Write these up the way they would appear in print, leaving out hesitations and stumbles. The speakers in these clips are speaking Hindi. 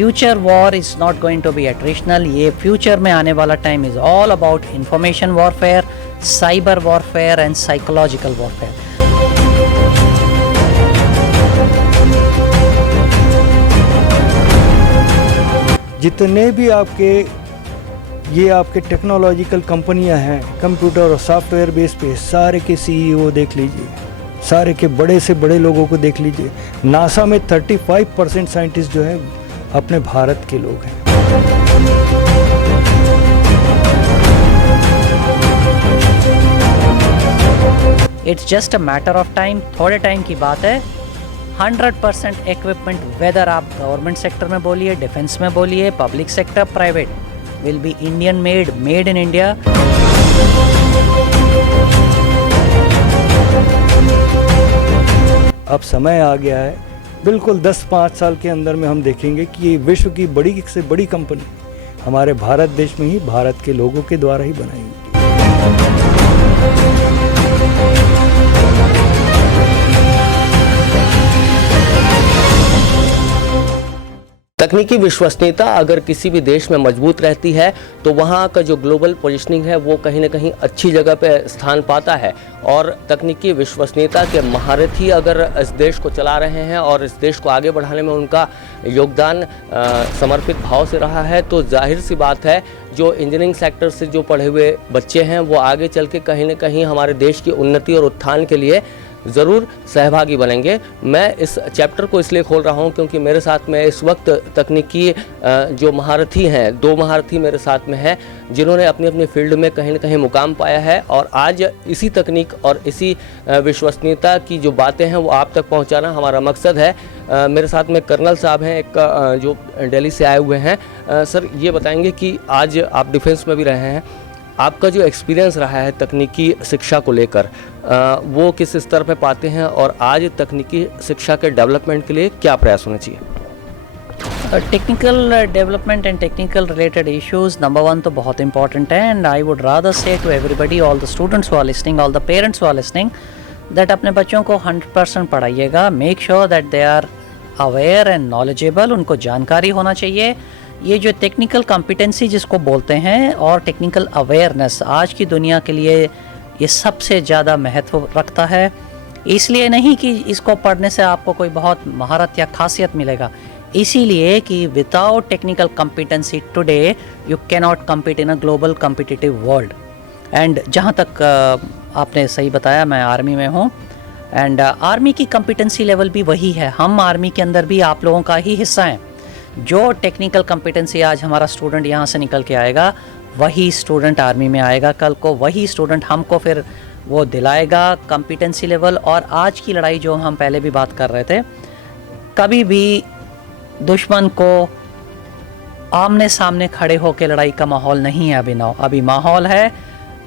Future war is not going to be attritional. ये फ्यूचर में आने वाला time is all about information warfare, cyber warfare and psychological warfare. जितने भी आपके टेक्नोलॉजिकल कंपनियां हैं कंप्यूटर और सॉफ्टवेयर बेस पे, सारे के सीईओ देख लीजिए, सारे के बड़े से बड़े लोगों को देख लीजिए। नासा में 35% साइंटिस्ट जो हैं अपने भारत के लोग हैं। It's just a matter of time, थोड़े टाइम की बात है। 100% इक्विपमेंट, वेदर आप गवर्नमेंट सेक्टर में बोलिए, डिफेंस में बोलिए, public sector, private, will be Indian made, made in India. अब समय आ गया है, बिल्कुल 10-5 साल के अंदर में हम देखेंगे कि ये विश्व की बड़ी से बड़ी कंपनी हमारे भारत देश में ही, भारत के लोगों के द्वारा ही बनाई गई। तकनीकी विश्वसनीयता अगर किसी भी देश में मजबूत रहती है तो वहाँ का जो ग्लोबल पोजीशनिंग है वो कहीं ना कहीं अच्छी जगह पे स्थान पाता है। और तकनीकी विश्वसनीयता के महारथी अगर इस देश को चला रहे हैं और इस देश को आगे बढ़ाने में उनका योगदान समर्पित भाव से रहा है, तो जाहिर सी बात है जो इंजीनियरिंग सेक्टर से जो पढ़े हुए बच्चे हैं वो आगे चल के कहीं ना कहीं हमारे देश की उन्नति और उत्थान के लिए ज़रूर सहभागी बनेंगे। मैं इस चैप्टर को इसलिए खोल रहा हूं क्योंकि मेरे साथ में इस वक्त तकनीकी जो महारथी हैं, 2 महारथी मेरे साथ में हैं जिन्होंने अपनी अपनी फील्ड में कहीं ना कहीं मुकाम पाया है। और आज इसी तकनीक और इसी विश्वसनीयता की जो बातें हैं वो आप तक पहुंचाना हमारा मकसद है। मेरे साथ में कर्नल साहब हैं एक जो दिल्ली से आए हुए हैं। सर, ये बताएंगे कि आज आप डिफेंस में भी रहे हैं, आपका जो एक्सपीरियंस रहा है तकनीकी शिक्षा को लेकर, वो किस स्तर पे पाते हैं और आज तकनीकी शिक्षा के डेवलपमेंट के लिए क्या प्रयास होने चाहिए? Technical development and technical related issues number 1 तो बहुत इंपॉर्टेंट है। And I would rather say to everybody, all the students who are listening, all the parents who are listening, that अपने बच्चों को 100% पढ़ाइएगा। Make sure that they are aware and knowledgeable, उनको जानकारी होना चाहिए। ये जो टेक्निकल कॉम्पिटेंसी जिसको बोलते हैं और टेक्निकल अवेयरनेस आज की दुनिया के लिए ये सबसे ज़्यादा महत्व रखता है। इसलिए नहीं कि इसको पढ़ने से आपको कोई बहुत महारत या खासियत मिलेगा, इसीलिए कि without technical competency today you can not compete in a global competitive world. And जहाँ तक आपने सही बताया, मैं आर्मी में हूँ एंड आर्मी की कॉम्पिटेंसी लेवल भी वही है। हम आर्मी के अंदर भी आप लोगों का ही हिस्सा हैं। जो टेक्निकल कॉम्पिटेंसी आज हमारा स्टूडेंट यहाँ से निकल के आएगा, वही स्टूडेंट आर्मी में आएगा कल को, वही स्टूडेंट हमको फिर वो दिलाएगा कॉम्पिटेंसी लेवल। और आज की लड़ाई जो हम पहले भी बात कर रहे थे, कभी भी दुश्मन को आमने सामने खड़े होकर लड़ाई का माहौल नहीं है अभी माहौल है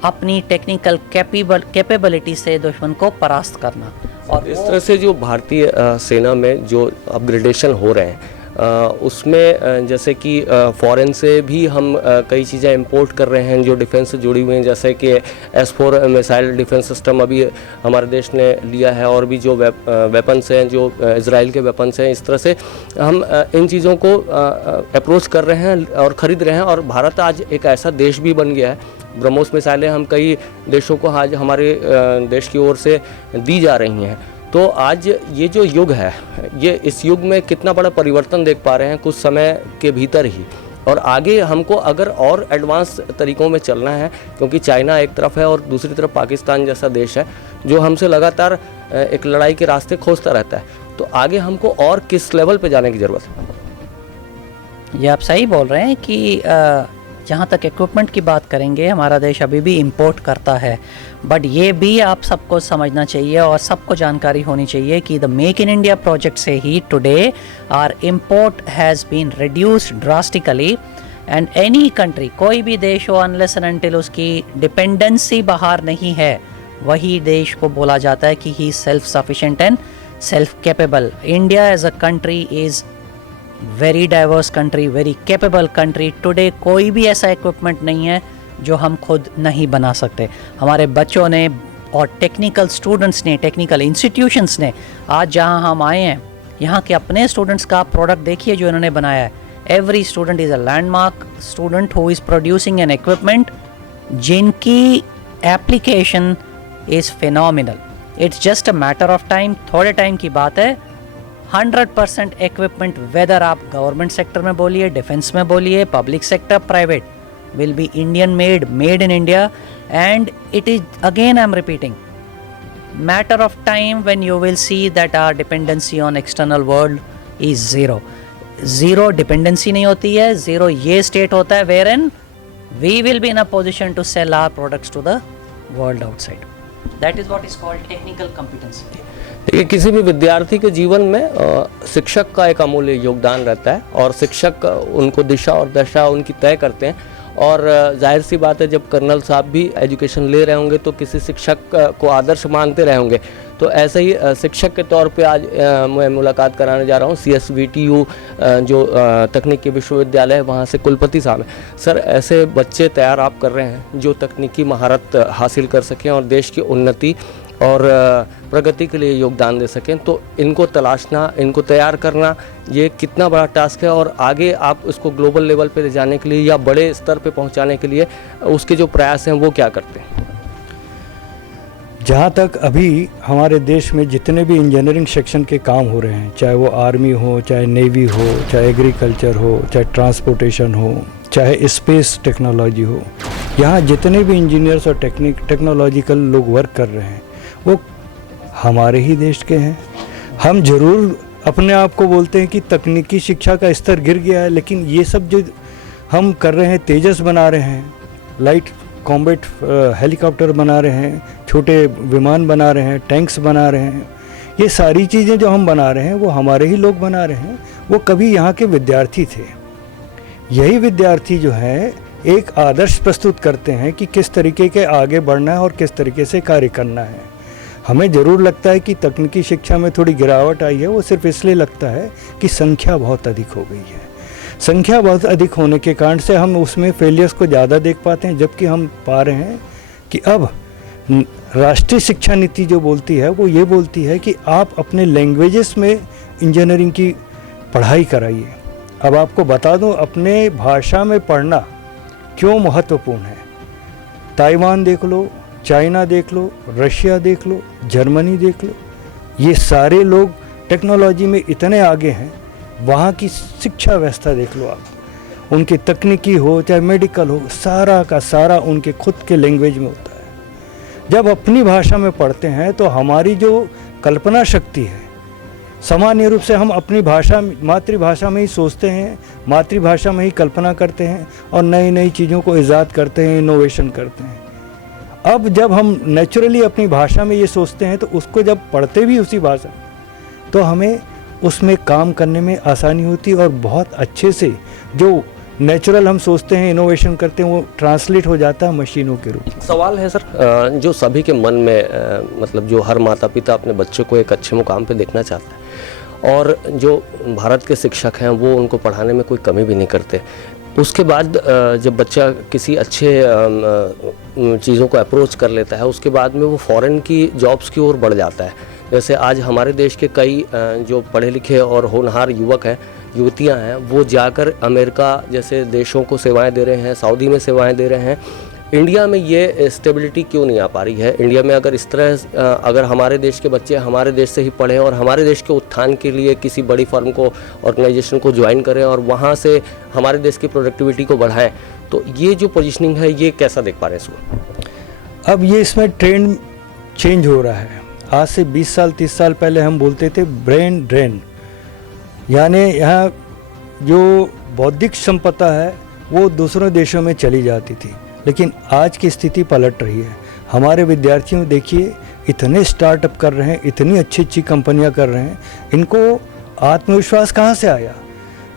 अपनी टेक्निकल कैपेबिलिटी से दुश्मन को परास्त करना। और इस तरह से जो भारतीय सेना में जो अपग्रेडेशन हो रहे हैं उसमें जैसे कि फॉरेन से भी हम कई चीज़ें इंपोर्ट कर रहे हैं जो डिफेंस से जुड़ी हुई हैं, जैसे कि S4 मिसाइल डिफेंस सिस्टम अभी हमारे देश ने लिया है, और भी जो वेपन्स हैं जो इजराइल के वेपन्स हैं। इस तरह से हम इन चीज़ों को अप्रोच कर रहे हैं और ख़रीद रहे हैं। और भारत आज एक ऐसा देश भी बन गया है, ब्रह्मोस मिसाइलें हम कई देशों को आज हमारे देश की ओर से दी जा रही हैं। तो आज ये जो युग है, ये इस युग में कितना बड़ा परिवर्तन देख पा रहे हैं कुछ समय के भीतर ही। और आगे हमको अगर और एडवांस तरीक़ों में चलना है, क्योंकि चाइना एक तरफ है और दूसरी तरफ पाकिस्तान जैसा देश है जो हमसे लगातार एक लड़ाई के रास्ते खोजता रहता है, तो आगे हमको और किस लेवल पे जाने की ज़रूरत है? ये आप सही बोल रहे हैं कि जहाँ तक इक्विपमेंट की बात करेंगे, हमारा देश अभी भी इंपोर्ट करता है। बट ये भी आप सबको समझना चाहिए और सबको जानकारी होनी चाहिए कि the make in India project से ही today our import has been reduced drastically. And any country, कोई भी देश हो, अनलेस एंड अनटिल उसकी डिपेंडेंसी बाहर नहीं है, वही देश को बोला जाता है कि ही self sufficient and self capable. India as a country is very diverse country, very capable country. Today कोई भी ऐसा इक्विपमेंट नहीं है जो हम खुद नहीं बना सकते। हमारे बच्चों ने और टेक्निकल स्टूडेंट्स ने, टेक्निकल इंस्टीट्यूशंस ने, आज जहां हम आए हैं यहाँ के अपने स्टूडेंट्स का प्रोडक्ट देखिए जो इन्होंने बनाया है। Every student is a landmark student who is producing an equipment जिनकी application is phenomenal. It's just a matter of time, थोड़े टाइम की बात है. 100% equipment, whether आप गवर्नमेंट सेक्टर में बोलिए, डिफेंस में बोलिए, public sector, private, will be Indian made, made in India, and it is, again I'm repeating, matter of time when you will see that our dependency on external world is zero. Zero dependency नहीं होती है, zero ये state होता है wherein we will be in a position to sell our products to the world outside. That is what is called technical competency. देखिए, किसी भी विद्यार्थी के जीवन में शिक्षक का एक अमूल्य योगदान रहता है और शिक्षक उनको दिशा और दशा उनकी तय करते हैं। और जाहिर सी बात है, जब कर्नल साहब भी एजुकेशन ले रहे होंगे तो किसी शिक्षक को आदर्श मानते रहे होंगे। तो ऐसे ही शिक्षक के तौर पे आज मैं मुलाकात कराने जा रहा हूँ CSVTU जो तकनीकी विश्वविद्यालय है, वहाँ से कुलपति साहब हैं। सर, ऐसे बच्चे तैयार आप कर रहे हैं जो तकनीकी महारत हासिल कर सकें और देश की उन्नति और प्रगति के लिए योगदान दे सकें, तो इनको तलाशना, इनको तैयार करना, ये कितना बड़ा टास्क है और आगे आप इसको ग्लोबल लेवल पे ले जाने के लिए या बड़े स्तर पे पहुंचाने के लिए उसके जो प्रयास हैं वो क्या करते हैं? जहाँ तक अभी हमारे देश में जितने भी इंजीनियरिंग सेक्शन के काम हो रहे हैं, चाहे वो आर्मी हो, चाहे नेवी हो, चाहे एग्रीकल्चर हो, चाहे ट्रांसपोर्टेशन हो, चाहे स्पेस टेक्नोलॉजी हो, यहाँ जितने भी इंजीनियर्स और टेक्नोलॉजिकल लोग वर्क कर रहे हैं वो हमारे ही देश के हैं। हम ज़रूर अपने आप को बोलते हैं कि तकनीकी शिक्षा का स्तर गिर गया है, लेकिन ये सब जो हम कर रहे हैं, तेजस बना रहे हैं, लाइट कॉम्बैट हेलीकॉप्टर बना रहे हैं, छोटे विमान बना रहे हैं, टैंक्स बना रहे हैं, ये सारी चीज़ें जो हम बना रहे हैं वो हमारे ही लोग बना रहे हैं। वो कभी यहाँ के विद्यार्थी थे। यही विद्यार्थी जो है एक आदर्श प्रस्तुत करते हैं कि किस तरीके के आगे बढ़ना है और किस तरीके से कार्य करना है। हमें ज़रूर लगता है कि तकनीकी शिक्षा में थोड़ी गिरावट आई है, वो सिर्फ इसलिए लगता है कि संख्या बहुत अधिक हो गई है। संख्या बहुत अधिक होने के कारण से हम उसमें फेलियर्स को ज़्यादा देख पाते हैं, जबकि हम पा रहे हैं कि अब राष्ट्रीय शिक्षा नीति जो बोलती है वो ये बोलती है कि आप अपने लैंग्वेजेस में इंजीनियरिंग की पढ़ाई कराइए। अब आपको बता दूं, अपने भाषा में पढ़ना क्यों महत्वपूर्ण है। ताइवान देख लो, चाइना देख लो, रशिया देख लो, जर्मनी देख लो, ये सारे लोग टेक्नोलॉजी में इतने आगे हैं। वहाँ की शिक्षा व्यवस्था देख लो आप, उनकी तकनीकी हो चाहे मेडिकल हो, सारा का सारा उनके खुद के लैंग्वेज में होता है। जब अपनी भाषा में पढ़ते हैं तो हमारी जो कल्पना शक्ति है, सामान्य रूप से हम अपनी भाषा, मातृभाषा में ही सोचते हैं, मातृभाषा में ही कल्पना करते हैं और नई नई चीज़ों को ईजाद करते हैं, इनोवेशन करते हैं। अब जब हम नेचुरली अपनी भाषा में ये सोचते हैं तो उसको जब पढ़ते भी उसी भाषा तो हमें उसमें काम करने में आसानी होती है और बहुत अच्छे से जो नेचुरल हम सोचते हैं, इनोवेशन करते हैं, वो ट्रांसलेट हो जाता है मशीनों के रूप में। सवाल है सर, जो सभी के मन में मतलब जो हर माता पिता अपने बच्चे को एक अच्छे मुकाम पे देखना चाहता है और जो भारत के शिक्षक हैं वो उनको पढ़ाने में कोई कमी भी नहीं करते। उसके बाद जब बच्चा किसी अच्छे चीज़ों को अप्रोच कर लेता है, उसके बाद में वो फॉरेन की जॉब्स की ओर बढ़ जाता है। जैसे आज हमारे देश के कई जो पढ़े लिखे और होनहार युवक हैं, युवतियां हैं, वो जाकर अमेरिका जैसे देशों को सेवाएं दे रहे हैं, सऊदी में सेवाएं दे रहे हैं। इंडिया में ये स्टेबिलिटी क्यों नहीं आ पा रही है? इंडिया में अगर इस तरह अगर हमारे देश के बच्चे हमारे देश से ही पढ़ें और हमारे देश के उत्थान के लिए किसी बड़ी फर्म को, ऑर्गेनाइजेशन को ज्वाइन करें और वहाँ से हमारे देश की प्रोडक्टिविटी को बढ़ाएं, तो ये जो पोजीशनिंग है ये कैसा देख पा रहे हैं इसको? अब ये इसमें ट्रेंड चेंज हो रहा है। आज से 20 साल 30 साल पहले हम बोलते थे ब्रेन ड्रेन, यानी यहाँ जो बौद्धिक संपदा है वो दूसरों देशों में चली जाती थी, लेकिन आज की स्थिति पलट रही है। हमारे विद्यार्थियों देखिए इतने स्टार्टअप कर रहे हैं, इतनी अच्छी अच्छी कंपनियां कर रहे हैं, इनको आत्मविश्वास कहाँ से आया?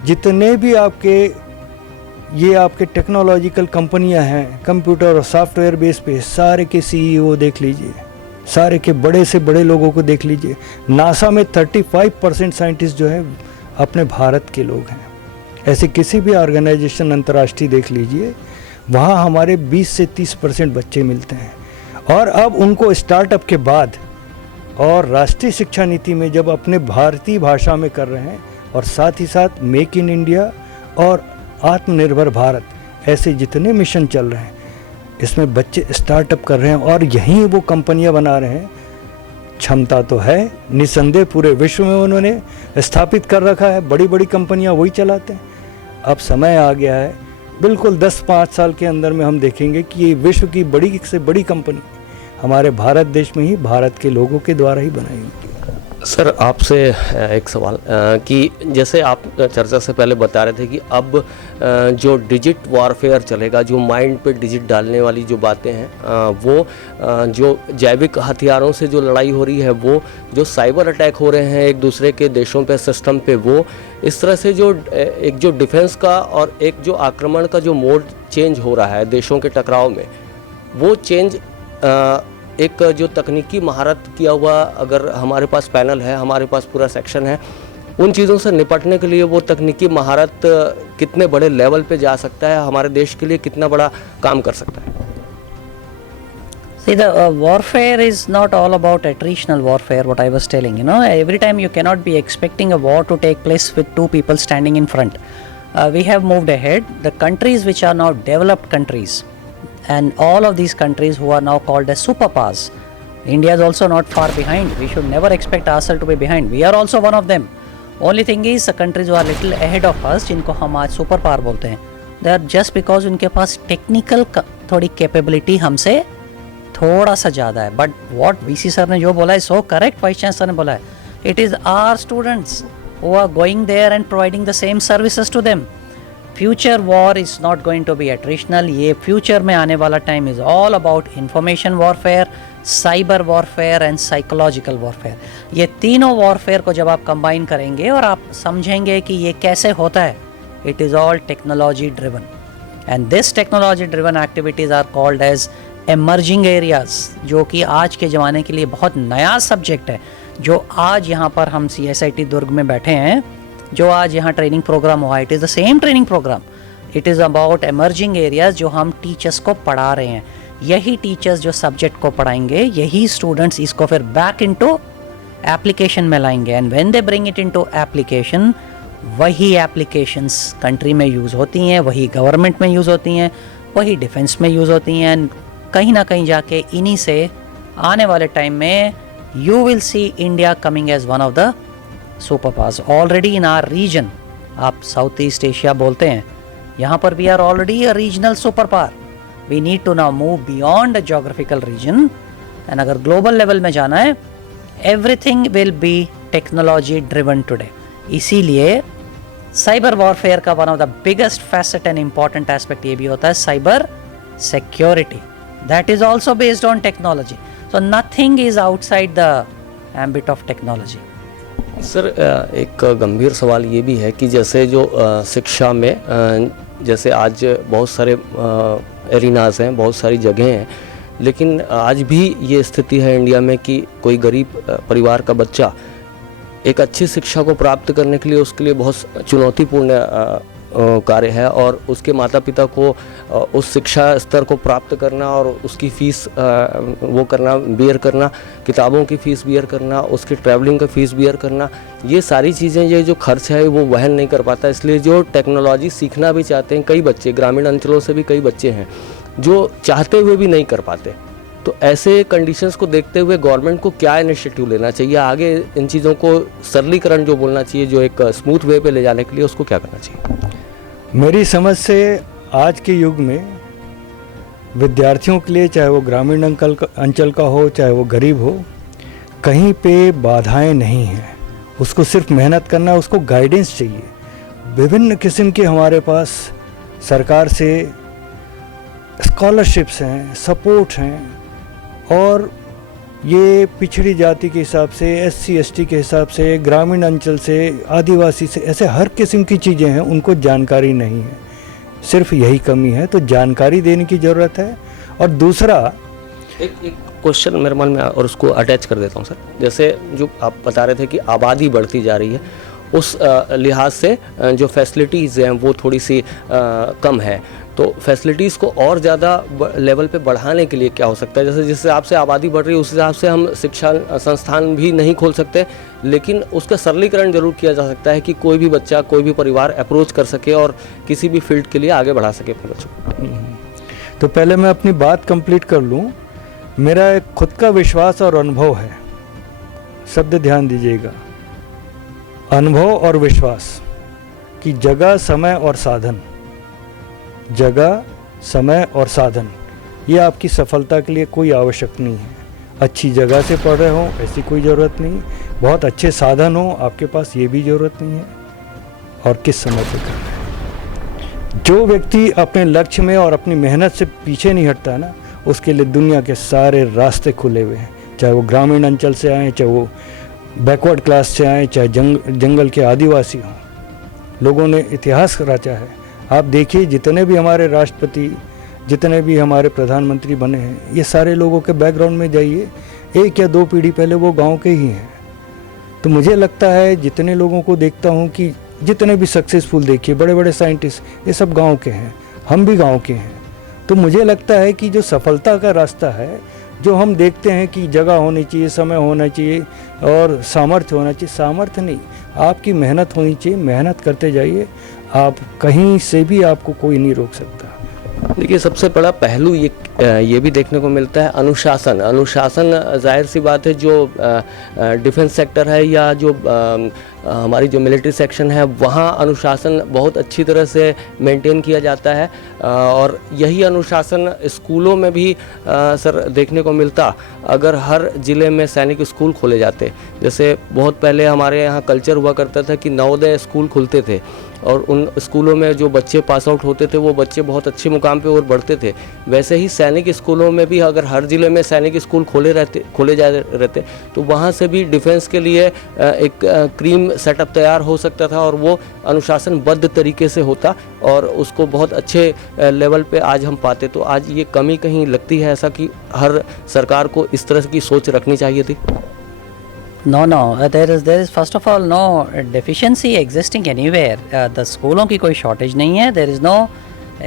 जितने भी आपके टेक्नोलॉजिकल कंपनियां हैं, कंप्यूटर और सॉफ्टवेयर बेस पे, सारे के CEO देख लीजिए, सारे के बड़े से बड़े लोगों को देख लीजिए। नासा में 35% साइंटिस्ट जो है अपने भारत के लोग हैं। ऐसे किसी भी ऑर्गेनाइजेशन अंतर्राष्ट्रीय देख लीजिए, वहाँ हमारे 20 से 30% बच्चे मिलते हैं। और अब उनको स्टार्टअप के बाद और राष्ट्रीय शिक्षा नीति में जब अपने भारतीय भाषा में कर रहे हैं और साथ ही साथ मेक इन इंडिया और आत्मनिर्भर भारत, ऐसे जितने मिशन चल रहे हैं इसमें बच्चे स्टार्टअप कर रहे हैं और यहीं वो कंपनियां बना रहे हैं। क्षमता तो है निसंदेह, पूरे विश्व में उन्होंने स्थापित कर रखा है, बड़ी बड़ी कंपनियां वही चलाते हैं। अब समय आ गया है, बिल्कुल 10-5 साल के अंदर में हम देखेंगे कि ये विश्व की बड़ी से बड़ी कंपनी हमारे भारत देश में ही, भारत के लोगों के द्वारा ही बनाई गई। सर आपसे एक सवाल कि जैसे आप चर्चा से पहले बता रहे थे कि अब जो डिजिट वॉरफेयर चलेगा, जो माइंड पे डिजिट डालने वाली जो बातें हैं, वो जो जैविक हथियारों से जो लड़ाई हो रही है, वो जो साइबर अटैक हो रहे हैं एक दूसरे के देशों पे, सिस्टम पे, वो इस तरह से जो एक जो डिफेंस का और एक जो आक्रमण का जो मोड चेंज हो रहा है देशों के टकराव में, वो चेंज एक जो तकनीकी महारत किया हुआ अगर हमारे पास पैनल है, हमारे पास पूरा सेक्शन है, उन चीज़ों से निपटने के लिए वो तकनीकी महारत कितने बड़े लेवल पे जा सकता है, हमारे देश के लिए कितना बड़ा काम कर सकता है? See, the warfare is not all about attritional warfare, what I was telling. Every time you cannot be expecting a war to take place with two people standing in front. We have moved ahead. The countries which are now developed countries, and all of these countries who are now called as superpowers, India is also not far behind. We should never expect ourselves to be behind. We are also one of them. Only thing is the countries who are little ahead of us, जिनको हम आज सुपर पावर बोलते हैं, they are just because उनके पास टेक्निकल थोड़ी कैपेबिलिटी हमसे थोड़ा सा ज़्यादा है. बट वॉट वीसी सर ने जो बोला है सो करेक्ट, वाइस चांसलर ने बोला है, it is our students who are going there and providing the same services to them. Future war is not going to be attritional. ये फ्यूचर में आने वाला time is all about information warfare, cyber warfare and psychological warfare. ये तीनों वॉरफेयर को जब आप कंबाइन करेंगे और आप समझेंगे कि ये कैसे होता है, it is all technology driven. And this technology driven activities are called as emerging areas, जो कि आज के ज़माने के लिए बहुत नया सब्जेक्ट है. जो आज यहाँ पर हम CSIT दुर्ग में बैठे हैं, जो आज यहाँ ट्रेनिंग प्रोग्राम हुआ, it is the same training programme. It is about emerging areas जो हम टीचर्स को पढ़ा रहे हैं. यही टीचर्स जो सब्जेक्ट को पढ़ाएंगे, यही स्टूडेंट्स इसको फिर बैक इनटू एप्लीकेशन में लाएंगे. And when they bring it into application, वही एप्लीकेशंस कंट्री में यूज़ होती हैं, वही गवर्नमेंट में यूज़ होती हैं, वही डिफेंस में यूज़ होती हैं. एंड कहीं ना कहीं जाके इन्हीं से आने वाले टाइम में you will see India coming as one of the super powers. Already in our region, आप साउथ ईस्ट एशिया बोलते हैं, यहाँ पर we are already a regional super power. We need to now move beyond a geographical region. And अगर ग्लोबल लेवल में जाना है, everything will be technology driven today. इसीलिए साइबर वॉरफेयर का one of the biggest facet and important aspect ये भी होता है cyber security. That is also based on technology. So nothing is outside the ambit of technology. Sir एक गंभीर सवाल ये भी है कि जैसे जो शिक्षा में जैसे आज बहुत सारे एरिनाज हैं, बहुत सारी जगहें हैं, लेकिन आज भी ये स्थिति है इंडिया में कि कोई गरीब परिवार का बच्चा एक अच्छी शिक्षा को प्राप्त करने के लिए उसके लिए बहुत चुनौतीपूर्ण कार्य है, और उसके माता पिता को उस शिक्षा स्तर को प्राप्त करना और उसकी फ़ीस वो करना, बियर करना, किताबों की फ़ीस बियर करना, उसकी ट्रैवलिंग का फ़ीस बियर करना, ये सारी चीज़ें, ये जो खर्च है वो वहन नहीं कर पाता. इसलिए जो टेक्नोलॉजी सीखना भी चाहते हैं कई बच्चे, ग्रामीण अंचलों से भी कई बच्चे हैं जो चाहते हुए भी नहीं कर पाते. तो ऐसे कंडीशंस को देखते हुए गवर्नमेंट को क्या इनिशिएटिव लेना चाहिए आगे, इन चीज़ों को सरलीकरण जो बोलना चाहिए, जो एक स्मूथ वे पे ले जाने के लिए, उसको क्या करना चाहिए? मेरी समझ से आज के युग में विद्यार्थियों के लिए, चाहे वो ग्रामीण अंचल का हो, चाहे वो गरीब हो, कहीं पे बाधाएं नहीं हैं. उसको सिर्फ मेहनत करना, उसको गाइडेंस चाहिए. विभिन्न किस्म के हमारे पास सरकार से स्कॉलरशिप्स हैं, सपोर्ट हैं, और ये पिछड़ी जाति के हिसाब से, SC ST के हिसाब से, ग्रामीण अंचल से, आदिवासी से, ऐसे हर किस्म की चीज़ें हैं, उनको जानकारी नहीं है. सिर्फ यही कमी है, तो जानकारी देने की ज़रूरत है. और दूसरा एक क्वेश्चन मेरे मन में और उसको अटैच कर देता हूँ सर. जैसे जो आप बता रहे थे कि आबादी बढ़ती जा रही है उस लिहाज से जो फैसिलिटीज़ हैं वो थोड़ी सी कम है। तो फैसिलिटीज़ को और ज़्यादा लेवल पे बढ़ाने के लिए क्या हो सकता है? जैसे जिस हिसाब से आबादी बढ़ रही है उस हिसाब से हम शिक्षा संस्थान भी नहीं खोल सकते, लेकिन उसका सरलीकरण जरूर किया जा सकता है कि कोई भी बच्चा, कोई भी परिवार अप्रोच कर सके और किसी भी फील्ड के लिए आगे बढ़ा सके अपने बच्चों को। तो पहले मैं अपनी बात कंप्लीट कर लूँ। मेरा एक खुद का विश्वास और अनुभव है, शब्द ध्यान दीजिएगा, अनुभव और विश्वास कि जगह, समय और साधन, जगह, समय और साधन, ये आपकी सफलता के लिए कोई आवश्यक नहीं है। अच्छी जगह से पढ़ रहे हो ऐसी कोई ज़रूरत नहीं, बहुत अच्छे साधन हो आपके पास ये भी ज़रूरत नहीं है, और किस समय पे कर रहे हैं। जो व्यक्ति अपने लक्ष्य में और अपनी मेहनत से पीछे नहीं हटता है ना, उसके लिए दुनिया के सारे रास्ते खुले हुए हैं, चाहे वो ग्रामीण अंचल से आए, चाहे वो बैकवर्ड क्लास से आए, चाहे जंगल के आदिवासी हों। लोगों ने इतिहास रचा है। आप देखिए जितने भी हमारे राष्ट्रपति, जितने भी हमारे प्रधानमंत्री बने हैं, ये सारे लोगों के बैकग्राउंड में जाइए, 1 या 2 पीढ़ी पहले वो गांव के ही हैं। तो मुझे लगता है जितने लोगों को देखता हूँ कि जितने भी सक्सेसफुल देखिए, बड़े बड़े साइंटिस्ट, ये सब गांव के हैं, हम भी गांव के हैं। तो मुझे लगता है कि जो सफलता का रास्ता है, जो हम देखते हैं कि जगह होनी चाहिए, समय होना चाहिए और सामर्थ्य होना चाहिए, सामर्थ्य नहीं, आपकी मेहनत होनी चाहिए। मेहनत करते जाइए, आप कहीं से भी आपको कोई नहीं रोक सकता। देखिए, सबसे बड़ा पहलू ये भी देखने को मिलता है अनुशासन। अनुशासन जाहिर सी बात है, जो डिफेंस सेक्टर है या जो हमारी जो मिलिट्री सेक्शन है, वहाँ अनुशासन बहुत अच्छी तरह से मेंटेन किया जाता है, और यही अनुशासन स्कूलों में भी सर देखने को मिलता अगर हर ज़िले में सैनिक स्कूल खोले जाते। जैसे बहुत पहले हमारे यहाँ कल्चर हुआ करता था कि नवोदय स्कूल खुलते थे, और उन स्कूलों में जो बच्चे पास आउट होते थे वो बच्चे बहुत अच्छे मुकाम पे और बढ़ते थे। वैसे ही सैनिक स्कूलों में भी अगर हर ज़िले में सैनिक स्कूल खोले जा रहते तो वहाँ से भी डिफेंस के लिए एक क्रीम सेटअप तैयार हो सकता था, और वो अनुशासनबद्ध तरीके से होता और उसको बहुत अच्छे लेवल पे आज हम पाते। तो आज ये कमी कहीं लगती है ऐसा कि हर सरकार को इस तरह की सोच रखनी चाहिए थी। No, there is first of all no deficiency existing anywhere. The स्कूलों की कोई शॉर्टेज नहीं है, there is no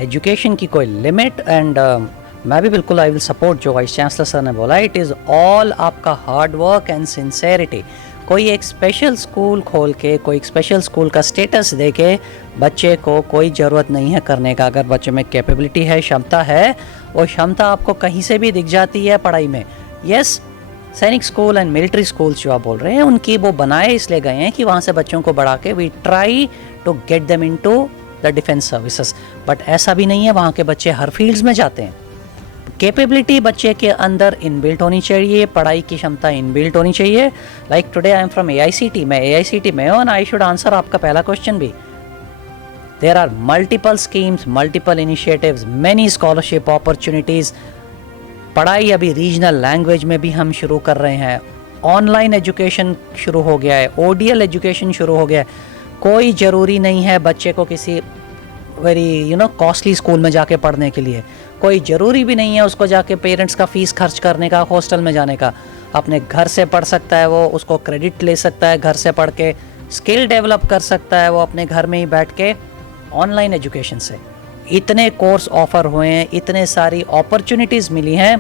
education की कोई लिमिट, एंड मैं भी बिल्कुल आई विल सपोर्ट जो वाइस चांसलर सर ने बोला, इट इज़ ऑल आपका हार्ड वर्क एंड सिंसेरिटी। कोई एक स्पेशल स्कूल खोल के, कोई एक स्पेशल स्कूल का स्टेटस दे के बच्चे को कोई ज़रूरत नहीं है करने का। अगर बच्चे में कैपेबिलिटी है, क्षमता है, वो क्षमता आपको कहीं से भी दिख जाती है पढ़ाई में। यस, सैनिक स्कूल एंड मिलिट्री स्कूल्स जो आप बोल रहे हैं, उनकी वो बनाए इसलिए गए हैं कि वहाँ से बच्चों को बढ़ा के we try to get them into the defence services. But ऐसा भी नहीं है, वहाँ के बच्चे हर फील्ड्स में जाते हैं। कैपेबिलिटी बच्चे के अंदर इनबिल्ट होनी चाहिए, पढ़ाई की क्षमता इनबिल्ट होनी चाहिए। Like today I am from AICT, मैं AICT में हूँ, एंड आई शुड आंसर आपका पहला क्वेश्चन भी। There are multiple schemes, multiple initiatives, many scholarship opportunities. पढ़ाई अभी रीजनल लैंग्वेज में भी हम शुरू कर रहे हैं, ऑनलाइन एजुकेशन शुरू हो गया है, ODL एजुकेशन शुरू हो गया है। कोई ज़रूरी नहीं है बच्चे को किसी वेरी कॉस्टली स्कूल में जाके पढ़ने के लिए, कोई ज़रूरी भी नहीं है उसको जाके पेरेंट्स का फ़ीस खर्च करने का, हॉस्टल में जाने का। अपने घर से पढ़ सकता है, वो उसको क्रेडिट ले सकता है, घर से पढ़ के स्किल डेवलप कर सकता है वो अपने घर में ही बैठ के ऑनलाइन एजुकेशन से। इतने कोर्स ऑफर हुए हैं, इतने सारी अपॉर्चुनिटीज़ मिली हैं।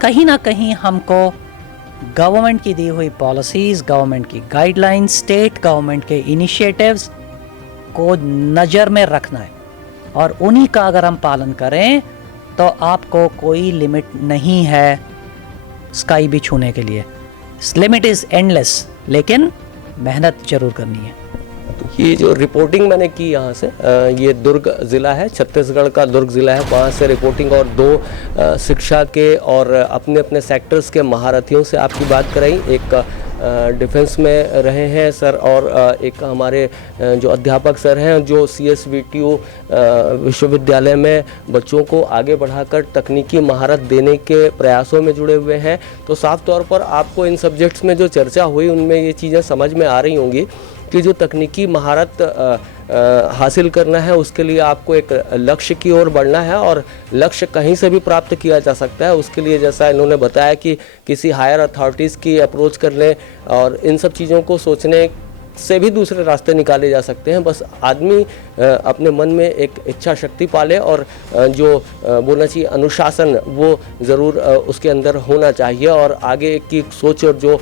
कहीं ना कहीं हमको गवर्नमेंट की दी हुई पॉलिसीज़, गवर्नमेंट की गाइडलाइंस, स्टेट गवर्नमेंट के इनिशिएटिव्स को नज़र में रखना है, और उन्हीं का अगर हम पालन करें तो आपको कोई लिमिट नहीं है स्काई भी छूने के लिए। लिमिट इज़ एंडलेस, लेकिन मेहनत ज़रूर करनी है। ये जो रिपोर्टिंग मैंने की यहाँ से, ये दुर्ग ज़िला है, छत्तीसगढ़ का दुर्ग ज़िला है, वहाँ से रिपोर्टिंग, और 2 शिक्षा के और अपने अपने सेक्टर्स के महारथियों से आपकी बात कराई। एक डिफेंस में रहे हैं सर, और एक हमारे जो अध्यापक सर हैं जो CSVTU विश्वविद्यालय में बच्चों को आगे बढ़ाकर तकनीकी महारत देने के प्रयासों में जुड़े हुए हैं। तो साफ तौर पर आपको इन सब्जेक्ट्स में जो चर्चा हुई उनमें ये चीज़ें समझ में आ रही होंगी कि जो तकनीकी महारत हासिल करना है उसके लिए आपको एक लक्ष्य की ओर बढ़ना है, और लक्ष्य कहीं से भी प्राप्त किया जा सकता है। उसके लिए जैसा इन्होंने बताया कि किसी हायर अथॉरिटीज़ की अप्रोच करने और इन सब चीज़ों को सोचने से भी दूसरे रास्ते निकाले जा सकते हैं। बस आदमी अपने मन में एक इच्छा शक्ति पाले और जो बोलना चाहिए अनुशासन वो ज़रूर उसके अंदर होना चाहिए, और आगे की सोच और जो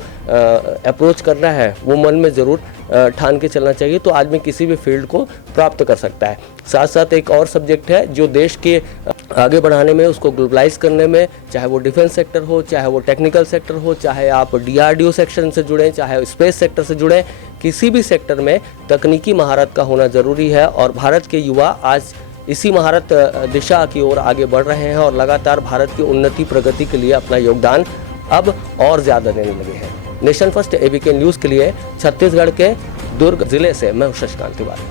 अप्रोच करना है वो मन में ज़रूर ठान के चलना चाहिए, तो आदमी किसी भी फील्ड को प्राप्त कर सकता है। साथ साथ एक और सब्जेक्ट है जो देश के आगे बढ़ाने में, उसको ग्लोबलाइज करने में, चाहे वो डिफेंस सेक्टर हो, चाहे वो टेक्निकल सेक्टर हो, चाहे आप DRDO सेक्शन से जुड़ें, चाहे स्पेस सेक्टर से जुड़ें, किसी भी सेक्टर में तकनीकी महारत का होना ज़रूरी है। और भारत के युवा आज इसी महारत दिशा की ओर आगे बढ़ रहे हैं और लगातार भारत की उन्नति प्रगति के लिए अपना योगदान अब और ज़्यादा देने लगे हैं। नेशन फर्स्ट ABK न्यूज़ के लिए छत्तीसगढ़ के दुर्ग जिले से मैं शशिकांत तिवारी।